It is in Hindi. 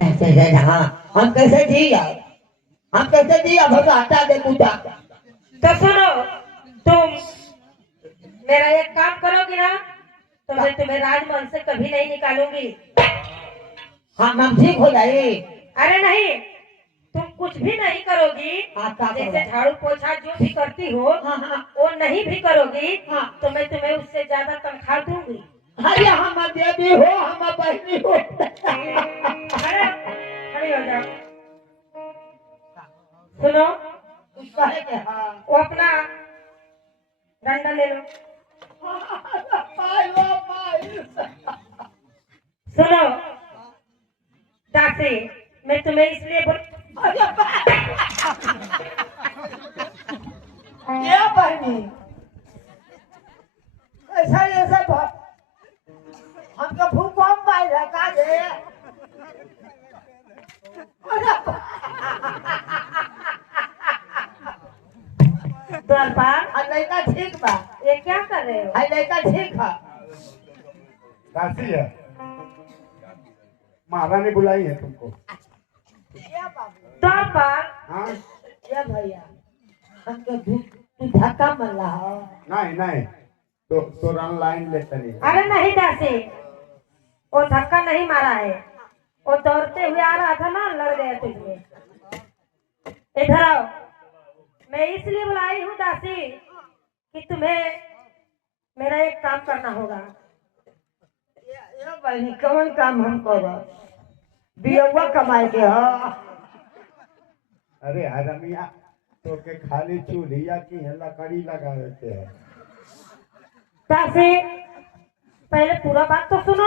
ऐसे हाँ हम कैसे जी जाओ, हम कैसे जी अब हम हटा दे पूछा। तो सुनो, तुम मेरा एक काम करोगी ना तो मैं तुम्हें राजमहल से कभी नहीं निकालूंगी। हम ठीक हो जाए। अरे नहीं, तुम कुछ भी नहीं करोगी। हाँ, क्या जैसे करोगे? झाड़ू पोछा जो भी करती हो हाँ हाँ वो नहीं भी करोगी हाँ। तो मैं तुम्हें उससे ज्यादा तनख्वाह दूंगी। अरे हम देवी हो, हम बहनी हो। अरे खड़ी हो जाओ। सुनो, उसका है कि हाँ वो अपना डंडा ले लो। सुनो दासी, मैं तुम्हें इसलिए क्या बहनी ऐसा ऐसा हमको भूकंप आएगा का जे। द्वारपाल, लड़का ठीक बा, ये क्या कर रहे हो? लड़का ठीक है। दासी है, महारानी बुलाई है तुमको। द्वारपाल, हाँ क्या भैया हमको तू धक्का मर रहा हो। नहीं नहीं, तो रन लाइन लेते नहीं। अरे नहीं दासी, वो धक्का नहीं मारा है, वो दौड़ते हुए आ रहा था ना, लड़ गया तुझे। इधर आओ, मैं इसलिए बुलाई हूँ दासी कि तुम्हें मेरा एक काम करना होगा। ये बहनी कौन काम हम करो, बियवा कमाए के हो। अरे हरमिया, तो के खाली चूल्हिया की है लकड़ी लगा देते हैं। दासी, पहले पूरा बात तो सुनो।